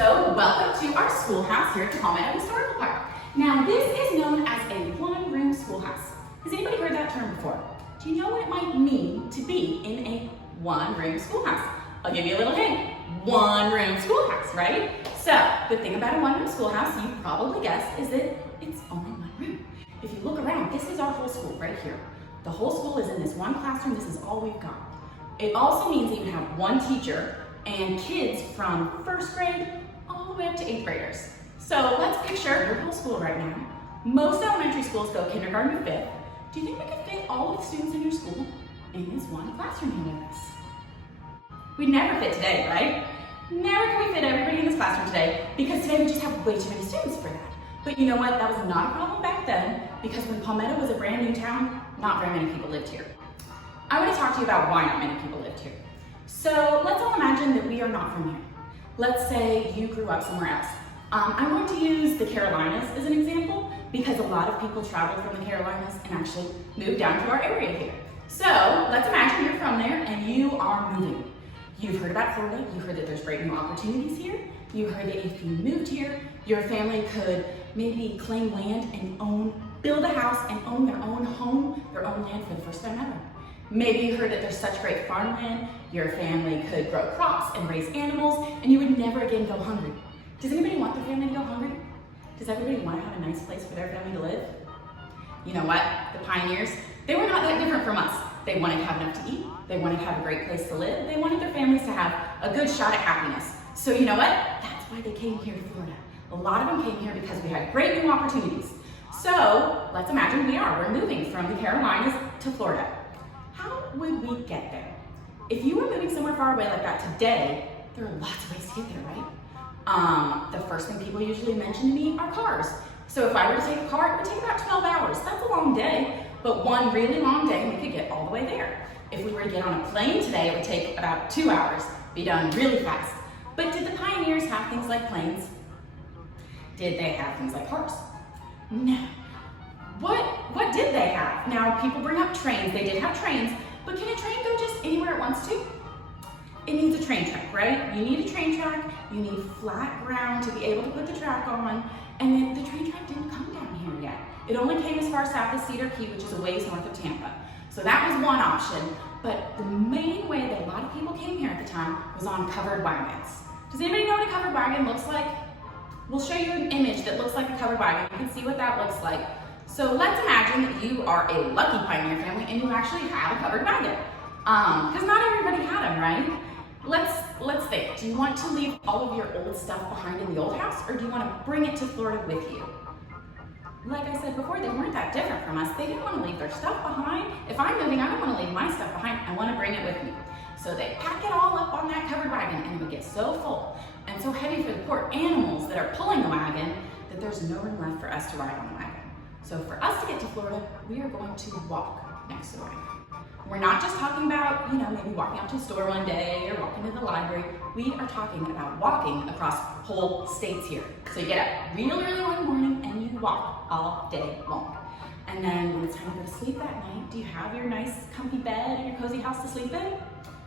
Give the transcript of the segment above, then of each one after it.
So welcome to our schoolhouse here at the Palmetto Historical Park. Now this is known as a one-room schoolhouse. Has anybody heard that term before? Do you know what it might mean to be in a one-room schoolhouse? I'll give you a little hint. One-room schoolhouse, right? So the thing about a one-room schoolhouse, you probably guessed, is that it's only one room. If you look around, this is our whole school right here. The whole school is in this one classroom. This is all we've got. It also means that you have one teacher and kids from first grade all the way up to 8th graders. So let's picture your whole school right now. Most elementary schools go kindergarten to 5th. Do you think we could fit all of the students in your school in this one classroom here with us? We'd never fit today, right? Never can we fit everybody in this classroom today because today we just have way too many students for that. But you know what? That was not a problem back then because when Palmetto was a brand new town, not very many people lived here. I want to talk to you about why not many people lived here. So let's all imagine that we are not from here. Let's say you grew up somewhere else. I'm going to use the Carolinas as an example because a lot of people traveled from the Carolinas and actually moved down to our area here. So let's imagine you're from there and you are moving. You've heard about Florida, you've heard that there's great new opportunities here. You heard that if you moved here, your family could maybe claim land and build a house and own their own home, their own land for the first time ever. Maybe you heard that there's such great farmland, your family could grow crops and raise animals, and you would never again go hungry. Does anybody want their family to go hungry? Does everybody want to have a nice place for their family to live? You know what? The pioneers, they were not that different from us. They wanted to have enough to eat, they wanted to have a great place to live, they wanted their families to have a good shot at happiness. So you know what? That's why they came here to Florida. A lot of them came here because we had great new opportunities. So let's imagine we're moving from the Carolinas to Florida. How would we get there? If you were moving somewhere far away like that today, there are lots of ways to get there, right? The first thing people usually mention to me are cars. So if I were to take a car, it would take about 12 hours. That's a long day, but one really long day and we could get all the way there. If we were to get on a plane today, it would take about 2 hours, be done really fast. But did the pioneers have things like planes? Did they have things like cars? No. What did they have? Now, people bring up trains. They did have trains, but can a train go just anywhere it wants to? It needs a train track, right? You need a train track, you need flat ground to be able to put the track on, and then the train track didn't come down here yet. It only came as far south as Cedar Key, which is a ways north of Tampa. So that was one option, but the main way that a lot of people came here at the time was on covered wagons. Does anybody know what a covered wagon looks like? We'll show you an image that looks like a covered wagon. You can see what that looks like. So let's imagine that you are a lucky pioneer family and you actually have a covered wagon. Because not everybody had them, right? Let's think. Do you want to leave all of your old stuff behind in the old house, or do you want to bring it to Florida with you? Like I said before, they weren't that different from us. They didn't want to leave their stuff behind. If I'm moving, I don't want to leave my stuff behind. I want to bring it with me. So they pack it all up on that covered wagon and it would get so full and so heavy for the poor animals that are pulling the wagon that there's no room left for us to ride on the wagon. So for us to get to Florida, we are going to walk next to the wagon. We're not just talking about, maybe walking out to the store one day or walking to the library. We are talking about walking across whole states here. So you get up real early one morning and you walk all day long. And then when it's time to go to sleep that night, do you have your nice comfy bed and your cozy house to sleep in?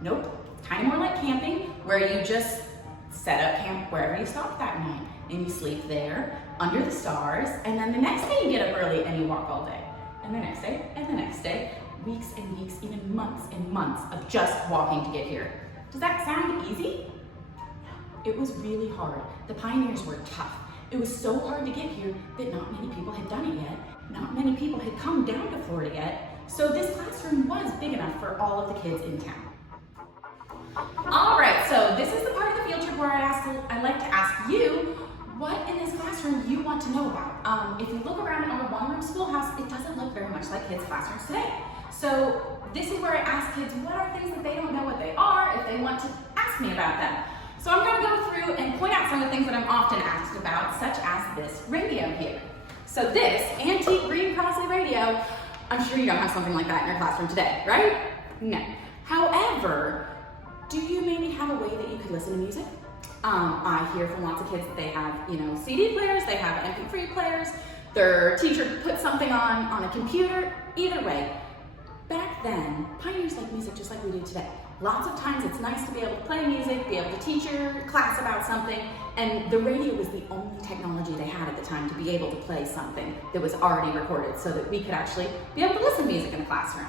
Nope. Kind of more like camping, where you just set up camp wherever you stop that night and you sleep there under the stars, and then the next day you get up early and you walk all day, and the next day, and the next day, weeks and weeks, even months and months of just walking to get here. Does that sound easy? It was really hard. The pioneers were tough. It was so hard to get here that not many people had done it yet. Not many people had come down to Florida yet, so this classroom was big enough for all of the kids in town. All right, so this is the part of the field trip where I like to ask you what in this classroom you want to know about. If you look around our one-room schoolhouse, it doesn't look very much like kids' classrooms today. So this is where I ask kids what are things that they don't know what they are if they want to ask me about them. So I'm going to go through and point out some of the things that I'm often asked about, such as this radio here. So this antique green Crossley radio, I'm sure you don't have something like that in your classroom today, right? No. However, do you maybe have a way that you could listen to music? I hear from lots of kids that they have, CD players, they have MP3 players, their teacher put something on a computer. Either way, back then, pioneers liked music just like we do today. Lots of times it's nice to be able to play music, be able to teach your class about something, and the radio was the only technology they had at the time to be able to play something that was already recorded so that we could actually be able to listen to music in the classroom.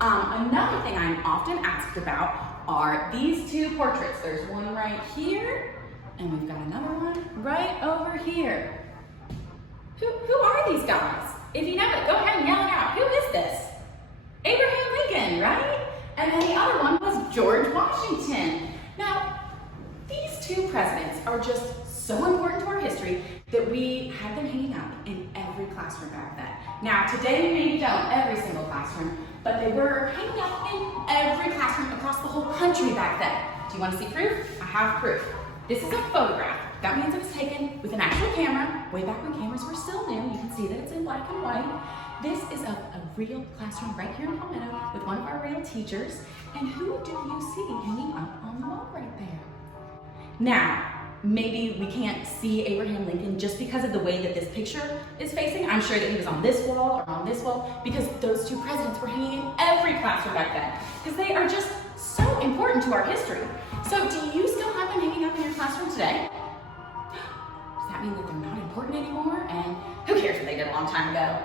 Another thing I'm often asked about are these two portraits. There's one right here, and we've got another one right over here. Who are these guys? If you know it, go ahead and yell it out. Who is this? Abraham Lincoln, right? And then the other one was George Washington. Now, these two presidents are just so important to our history that we had them hanging up in every classroom back then. Now, today we maybe don't every single classroom, but they were hanging up in every classroom across the whole country back then. Do you want to see proof? I have proof. This is a photograph. That means it was taken with an actual camera, way back when cameras were still new. You can see that it's in black and white. This is a real classroom right here in Palmetto with one of our real teachers. And who do you see hanging up on the wall right there? Now, maybe we can't see Abraham Lincoln just because of the way that this picture is facing. I'm sure that he was on this wall or on this wall because those two presidents were hanging in every classroom back then because they are just so important to our history. So do you still have them hanging up in your classroom today? Does that mean that they're not important anymore? And who cares what they did a long time ago?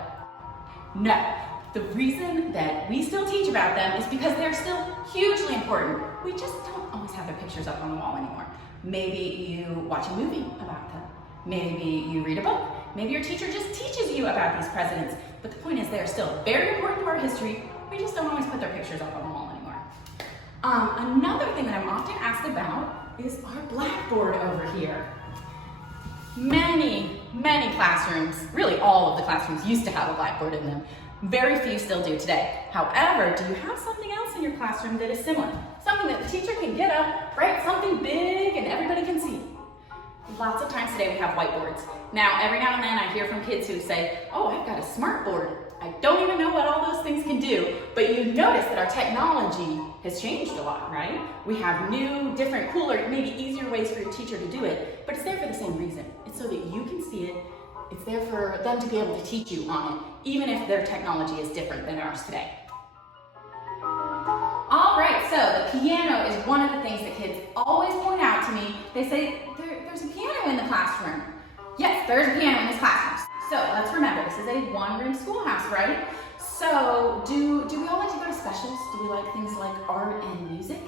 No. The reason that we still teach about them is because they're still hugely important. We just don't always have their pictures up on the wall anymore. Maybe you watch a movie about them. Maybe you read a book. Maybe your teacher just teaches you about these presidents. But the point is they're still very important to our history. We just don't always put their pictures up on the wall anymore. Another thing that I'm often asked about is our blackboard over here. Many classrooms, really all of the classrooms used to have a blackboard in them. Very few still do today. However, do you have something else in your classroom that is similar? Something that the teacher can get up, write something big, and everybody can see. Lots of times today we have whiteboards. Now, every now and then I hear from kids who say, oh, I've got a smart board. I don't even know what all those things can do, but you notice that our technology has changed a lot, right? We have new, different, cooler, maybe easier ways for your teacher to do it, but it's there for the same reason. It's so that you can see it. It's there for them to be able to teach you on it, even if their technology is different than ours today. All right, so the piano is one of the things that kids always point out to me. They say, there's a piano in the classroom. Yes, there's a piano in this classroom. So let's remember, this is a one-room schoolhouse, right? So do we all like to go to specials? Do we like things like art and music?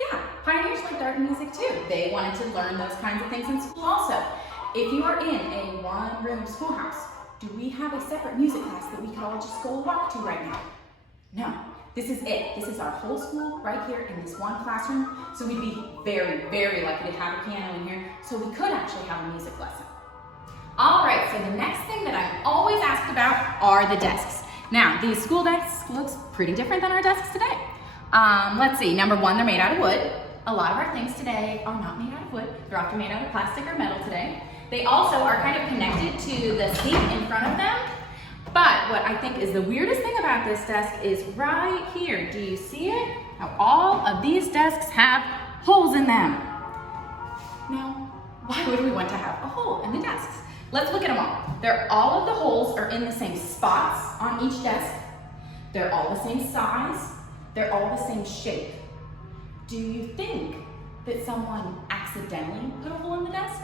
Yeah, pioneers liked art and music too. They wanted to learn those kinds of things in school also. If you are in a one-room schoolhouse, do we have a separate music class that we could all just go walk to right now? No, this is it. This is our whole school right here in this one classroom. So we'd be very lucky to have a piano in here so we could actually have a music lesson. All right, so the next thing that I'm always asked about are the desks. Now, these school desks looks pretty different than our desks today. Let's see, number one, they're made out of wood. A lot of our things today are not made out of wood. They're often made out of plastic or metal today. They also are kind of connected to the seat in front of them. But what I think is the weirdest thing about this desk is right here. Do you see it? Now, all of these desks have holes in them. Now, why would we want to have a hole in the desks? Let's look at them all. All of the holes are in the same spots on each desk. They're all the same size. They're all the same shape. Do you think that someone accidentally put a hole in the desk?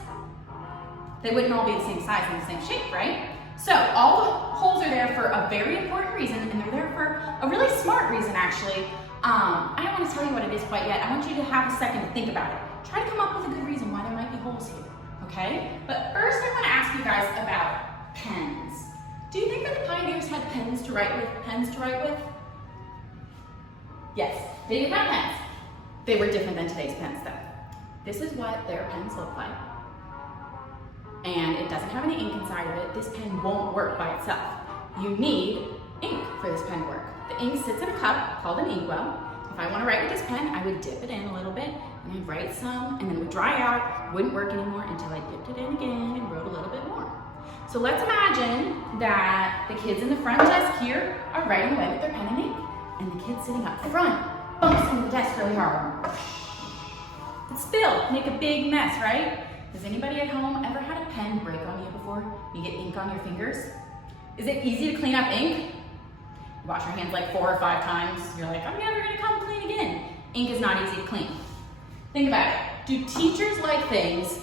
They wouldn't all be the same size and the same shape, right? So all the holes are there for a very important reason, and they're there for a really smart reason, actually. I don't want to tell you what it is quite yet. I want you to have a second to think about it. Try to come up with a good reason why there might be holes here. Okay? But first I want to ask you guys about pens. Do you think that the pioneers had pens to write with? Yes, they did have pens. They were different than today's pens though. This is what their pens look like. And it doesn't have any ink inside of it. This pen won't work by itself. You need ink for this pen to work. The ink sits in a cup called an inkwell. If I want to write with this pen, I would dip it in a little bit, and I'd write some, and then it would dry out, wouldn't work anymore until I dipped it in again and wrote a little bit more. So let's imagine that the kids in the front desk here are writing away with their pen and ink, and the kid sitting up front bumps into the desk really hard. It's spilled, make a big mess, right? Has anybody at home ever had a pen break on you before? You get ink on your fingers? Is it easy to clean up ink? You wash your hands like 4 or 5 times. You're like, I'm never gonna come clean again. ink is not easy to clean. Think about it. Do teachers like things?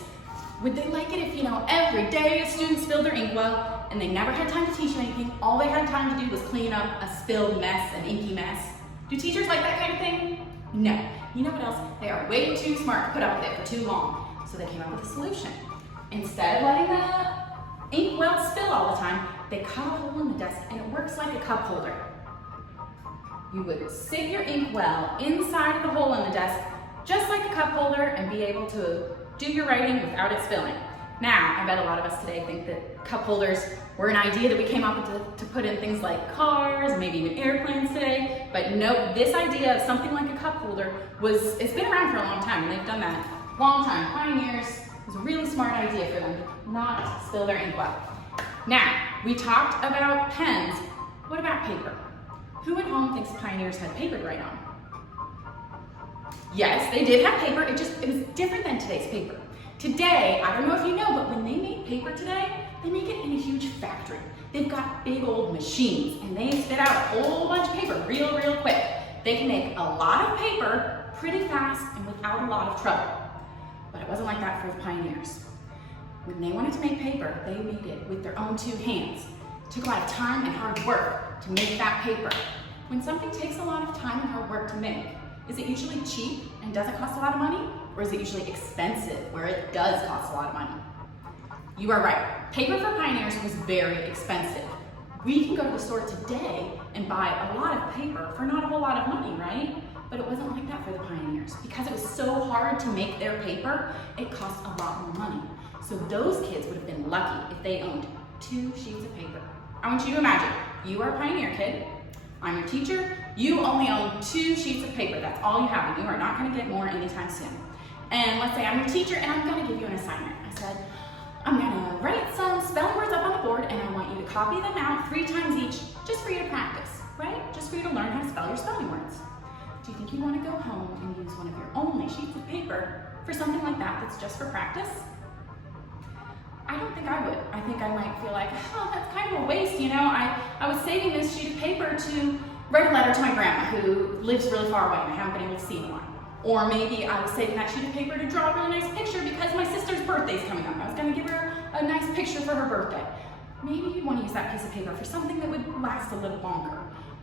Would they like it if, every day students spilled their inkwell and they never had time to teach you anything? All they had time to do was clean up a spilled mess, an inky mess. Do teachers like that kind of thing? No. You know what else? They are way too smart to put up with it for too long. So they came up with a solution. Instead of letting the inkwell spill all the time, they cut a hole in the desk and it works like a cup holder. You would sit your inkwell inside of the hole in the desk, just like a cup holder, and be able to do your writing without it spilling. Now, I bet a lot of us today think that cup holders were an idea that we came up with to put in things like cars, maybe even airplanes today. But no, this idea of something like a cup holder it's been around for a long time, and they've done that a long time. Pioneers, it was a really smart idea for them to not spill their inkwell. Now, we talked about pens. What about paper? Who at home thinks pioneers had paper to write on? Yes, they did have paper, it was different than today's paper. Today, I don't know if you know, but when they make paper today, they make it in a huge factory. They've got big old machines and they spit out a whole bunch of paper real quick. They can make a lot of paper pretty fast and without a lot of trouble. But it wasn't like that for the pioneers. When they wanted to make paper, they made it with their own two hands. It took a lot of time and hard work to make that paper. When something takes a lot of time and hard work to make, is it usually cheap and doesn't cost a lot of money? Or is it usually expensive where it does cost a lot of money? You are right. Paper for pioneers was very expensive. We can go to the store today and buy a lot of paper for not a whole lot of money, right? But it wasn't like that for the pioneers. Because it was so hard to make their paper, it cost a lot more money. So those kids would have been lucky if they owned 2 sheets of paper. I want you to imagine, you are a pioneer kid, I'm your teacher, you only own 2 sheets of paper. That's all you have, and you are not going to get more anytime soon. And let's say I'm your teacher and I'm going to give you an assignment. I said, I'm going to write some spelling words up on the board and I want you to copy them out 3 times each just for you to practice, right? Just for you to learn how to spell your spelling words. Do you think you want to go home and use one of your only sheets of paper for something like that that's just for practice? I don't think I would. I think I might feel like, oh, that's kind of a waste, I was saving this sheet of paper to write a letter to my grandma who lives really far away and I haven't been able to see anyone. Or maybe I was saving that sheet of paper to draw a really nice picture because my sister's birthday's coming up. I was going to give her a nice picture for her birthday. Maybe you'd want to use that piece of paper for something that would last a little longer.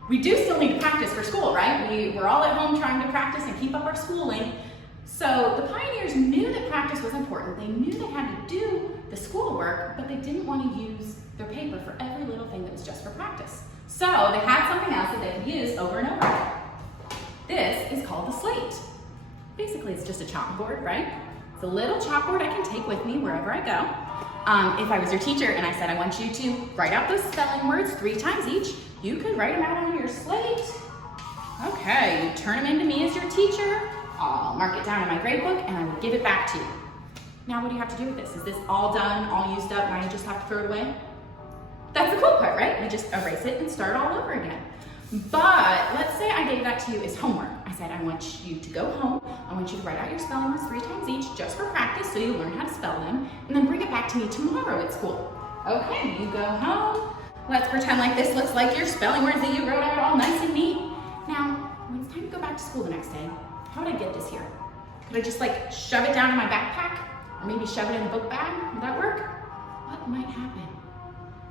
We do still need to practice for school, right? We're all at home trying to practice and keep up our schooling. So the pioneers knew that practice was important. They knew they had to do the schoolwork, but they didn't want to use their paper for every little thing that was just for practice. So they had something else that they could use over and over again. This is called the slate. Basically, it's just a chalkboard, right? It's a little chalkboard I can take with me wherever I go. If I was your teacher and I said I want you to write out those spelling words 3 times each, you could write them out on your slate. Okay, you turn them into me as your teacher. I'll mark it down in my grade book and I will give it back to you. Now what do you have to do with this? Is this all done, all used up, now you just have to throw it away? That's the cool part, right? You just erase it and start all over again. But let's say I gave that to you as homework. I said, I want you to go home. I want you to write out your spelling words 3 times each just for practice so you learn how to spell them, and then bring it back to me tomorrow at school. Okay, you go home. Let's pretend like this looks like your spelling words that you wrote out all nice and neat. Now, when it's time to go back to school the next day, how would I get this here? Could I just shove it down in my backpack? Or maybe shove it in a book bag? Would that work? What might happen?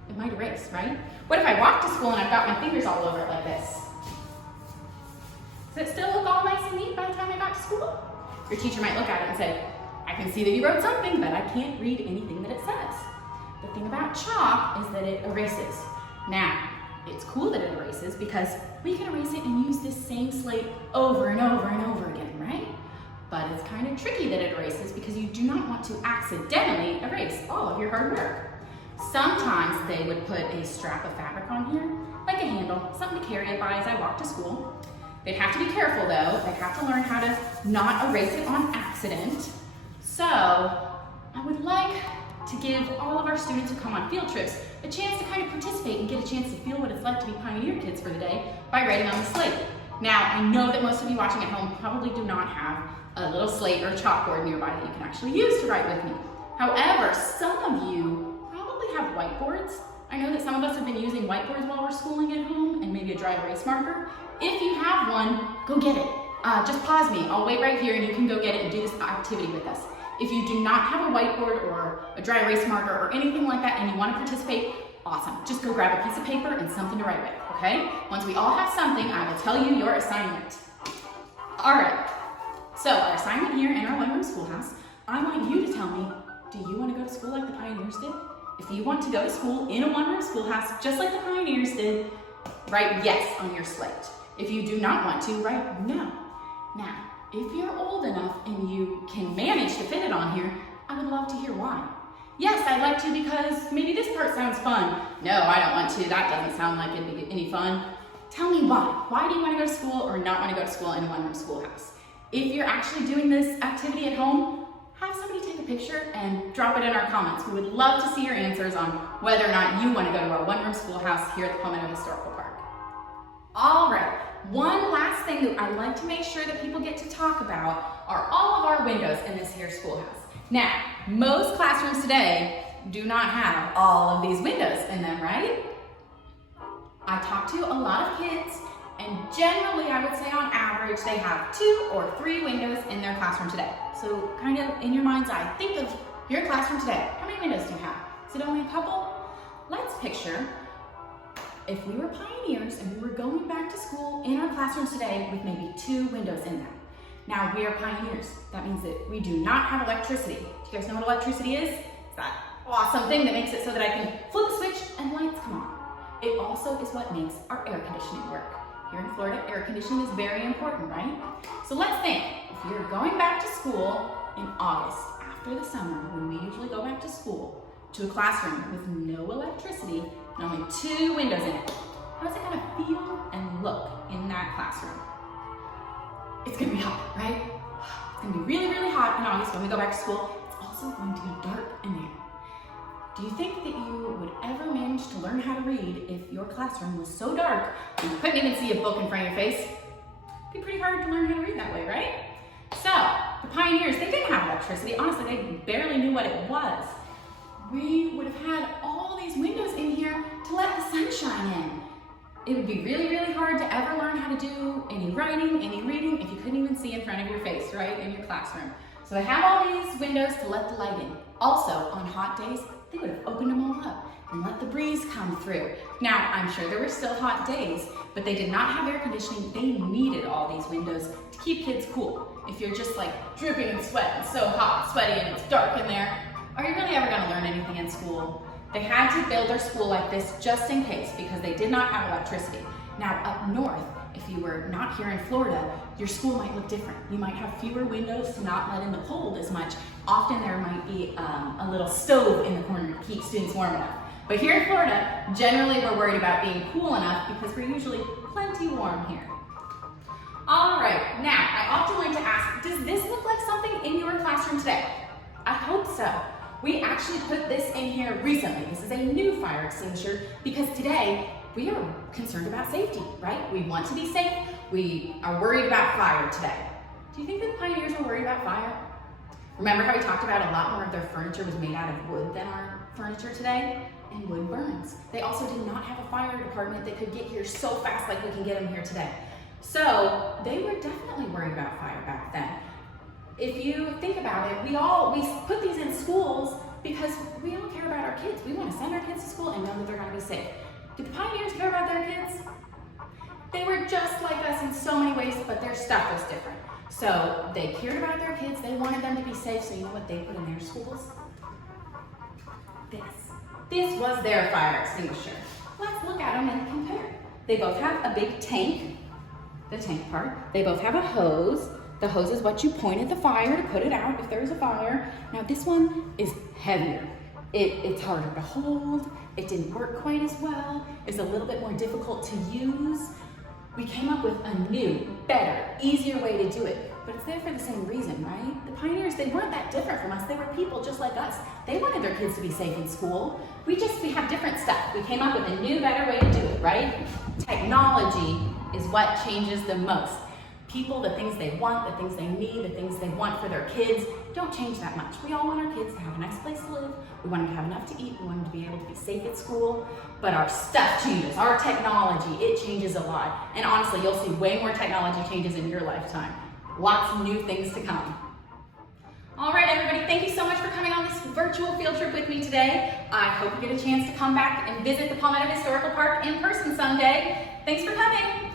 It might erase, right? What if I walk to school and I've got my fingers all over it like this? Does it still look all nice and neat by the time I got to school? Your teacher might look at it and say, I can see that you wrote something, but I can't read anything that it says. The thing about chalk is that it erases. Now, it's cool that it erases because we can erase it and use this same slate over and over and over again, right? But it's kind of tricky that it erases because you do not want to accidentally erase all of your hard work. Sometimes they would put a strap of fabric on here, like a handle, something to carry it by as I walk to school. They'd have to be careful though. They'd have to learn how to not erase it on accident. So I would like to give all of our students who come on field trips a chance to kind of participate and get a chance to feel what it's like to be pioneer kids for the day by writing on the slate. Now, I know that most of you watching at home probably do not have a little slate or a chalkboard nearby that you can actually use to write with me. However, some of you probably have whiteboards. I know that some of us have been using whiteboards while we're schooling at home and maybe a dry erase marker. If you have one, go get it. just pause me. I'll wait right here and you can go get it and do this activity with us. If you do not have a whiteboard or a dry erase marker or anything like that and you want to participate, awesome. Just go grab a piece of paper and something to write with, okay? Once we all have something, I will tell you your assignment. All right, so our assignment here in our one-room schoolhouse, I want you to tell me, do you want to go to school like the pioneers did? If you want to go to school in a one-room schoolhouse, just like the pioneers did, write yes on your slate. If you do not want to, write no. Now, if you're old enough and you can manage to fit it on here, I would love to hear why. Yes, I'd like to because maybe this part sounds fun. No, I don't want to. That doesn't sound like it'd be any fun. Tell me why. Why do you want to go to school or not want to go to school in a one-room schoolhouse? If you're actually doing this activity at home, have somebody take a picture and drop it in our comments. We would love to see your answers on whether or not you want to go to our one-room schoolhouse here at the Palmetto Historical Park. All right, one last thing that I'd like to make sure that people get to talk about are all of our windows in this here schoolhouse. Now, most classrooms today do not have all of these windows in them, right? I talked to a lot of kids, and generally I would say on average they have 2 or 3 windows in their classroom today. So kind of in your mind's eye, think of your classroom today. How many windows do you have? Is it only a couple? Let's picture if we were pioneers and we were going back to school in our classrooms today with maybe 2 windows in them. Now we are pioneers. That means that we do not have electricity. Do you guys know what electricity is? It's that awesome thing that makes it so that I can flip a switch and lights come on. It also is what makes our air conditioning work. Here in Florida, air conditioning is very important, right? So let's think, if you're going back to school in August, after the summer, when we usually go back to school, to a classroom with no electricity and only 2 windows in it, how does it kind of feel and look in that classroom? It's gonna be hot, right? It's gonna be really, really hot in August when we go back to school. It's also going to be dark in there. Do you think that you would ever manage to learn how to read if your classroom was so dark and you couldn't even see a book in front of your face? It'd be pretty hard to learn how to read that way, right? So, the pioneers, they didn't have electricity. Honestly, they barely knew what it was. We would have had all these windows in here to let the sun shine in. It would be really, really hard to ever learn how to do any writing, any reading, if you couldn't even see in front of your face, right, in your classroom. So they have all these windows to let the light in. Also, on hot days, they would have opened them all up and let the breeze come through. Now, I'm sure there were still hot days, but they did not have air conditioning. They needed all these windows to keep kids cool. If you're just like dripping in sweat and so hot, sweaty, and it's dark in there, are you really ever gonna learn anything in school? They had to build their school like this just in case because they did not have electricity. Now, up north, if you were not here in Florida, your school might look different. You might have fewer windows to not let in the cold as much. Often there might be a little stove in the corner to keep students warm enough. But here in Florida, generally we're worried about being cool enough because we're usually plenty warm here. All right, now I often like to ask, does this look like something in your classroom today? I hope so. We actually put this in here recently. This is a new fire extinguisher because today we are concerned about safety, right? We want to be safe. We are worried about fire today. Do you think that the pioneers were worried about fire? Remember how we talked about a lot more of their furniture was made out of wood than our furniture today? And wood burns. They also did not have a fire department that could get here so fast like we can get them here today. So they were definitely worried about fire back then. If you think about it, we put these in schools because we all care about our kids. We want to send our kids to school and know that they're going to be safe. Did the pioneers care about their kids? They were just like us in so many ways, but their stuff was different. So they cared about their kids. They wanted them to be safe. So you know what they put in their schools? This was their fire extinguisher. Let's look at them and compare. They both have a big tank, the tank part. They both have a hose. The hose is what you point at the fire to put it out if there's a fire. Now this one is heavier. It's harder to hold. It didn't work quite as well. It's a little bit more difficult to use. We came up with a new, better, easier way to do it, but it's there for the same reason, right? The pioneers, they weren't that different from us. They were people just like us. They wanted their kids to be safe in school. We have different stuff. We came up with a new, better way to do it, right? Technology is what changes the most. people, the things they want, the things they need, the things they want for their kids don't change that much. We all want our kids to have a nice place to live. We want them to have enough to eat. We want them to be able to be safe at school. But our stuff changes, our technology, it changes a lot. And honestly, you'll see way more technology changes in your lifetime. Lots of new things to come. All right, everybody, thank you so much for coming on this virtual field trip with me today. I hope you get a chance to come back and visit the Palmetto Historical Park in person someday. Thanks for coming.